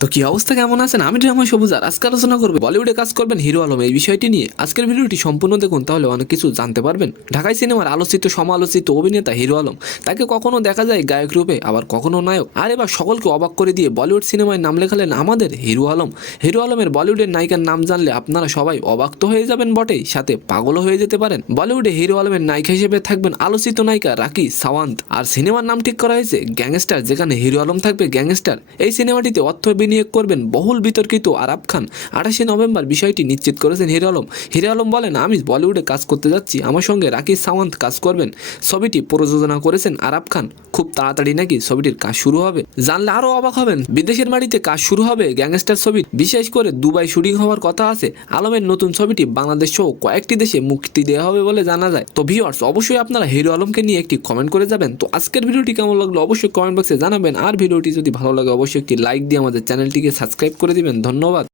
তো কি অবস্থা, কেমন আছেন? আমি ড্রামা সবুজ, আর আজকে আলোচনা করবে বলিউডে কাজ করবেন হিরো আলম এই বিষয়টি নিয়ে। আজকের ভিডিওটি সম্পূর্ণ দেখুন, তাহলে অনেক কিছু জানতে পারবেন। ঢাকাই সিনেমার আলোচিত সমালোচিত অভিনেতা হিরো আলম, তাকে কখনো দেখা যায় গায়ক রূপে, আবার কখনো নায়ক। আর এবার সকলকে অবাক করে দিয়ে বলিউড সিনেমায় নাম লেখালেন আমাদের হিরো আলম। হিরো আলমের বলিউডের নায়িকার নাম জানলে আপনারা সবাই অবাক তো হয়ে যাবেন বটেই, সাথে পাগলও হয়ে যেতে পারেন। বলিউডে হিরো আলমের নায়িকা হিসেবে থাকবেন আলোচিত নায়িকা রাখি সাওয়ান্ত। আর সিনেমার নাম ঠিক করা হয়েছে গ্যাংস্টার, যেখানে হিরো আলম থাকবে গ্যাংস্টার। এই সিনেমাটিতে অর্থ বিনিয়োগ করবেন বহুল বিতর্কিত আরাব খান। 28 নভেম্বর বিষয়টি নিশ্চিত করেছেন হিরো আলম। হিরো আলম বলেন, আমি বলিউডে কাজ করতে যাচ্ছি, আমার সঙ্গে রাখি সাওয়ান্ত কাজ করবেন। ছবিটি প্রযোজনা করেছেন আরাব খান। খুব তাড়াতাড়ি নাকি ছবিটির কাজ শুরু হবে, জানলে আরো অবাক হবেন। বিদেশের মাটিতে কাজ শুরু হবে গ্যাংস্টার ছবি, বিশেষ করে দুবাই শুটিং হওয়ার কথা আছে। আলমের নতুন ছবিটি বাংলাদেশ সহ কয়েকটি দেশে মুক্তি দেওয়া হবে বলে জানা যায়। তো ভিউয়ার্স, অবশ্যই আপনারা হিরো আলমকে নিয়ে একটি কমেন্ট করে যাবেন। তো আজকের ভিডিওটি কেমন লাগলো অবশ্যই কমেন্ট বক্সে জানাবেন। আর ভিডিওটি যদি ভালো লাগে অবশ্যই একটি লাইক দিয়ে আমাদের চ্যানেলটিকে সাবস্ক্রাইব করে দিবেন। ধন্যবাদ।